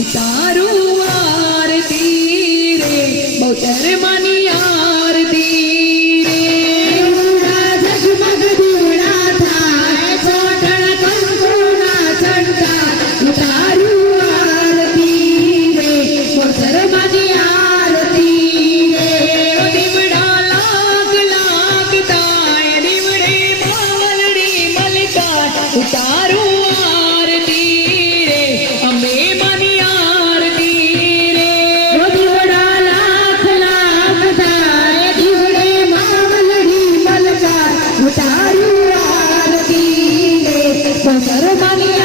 ઉતારું આરતી રે બહુચર માની આરતી રે ઉડા ઝગમગ ધૂળા થાય ચોટણ કંકુના છંટા ઉતારું આરતી રે બહુચર માની આરતી રે દીવડા લાગ લાગ તાય દીવડે માવલડી મલકાય ઉતારું આરતી રે અંબે માની આરતી રે દીવડા લાખ લાખ થાય દીવડે માવલડી મલકા ઉતારું આરતી રે બહુચર માની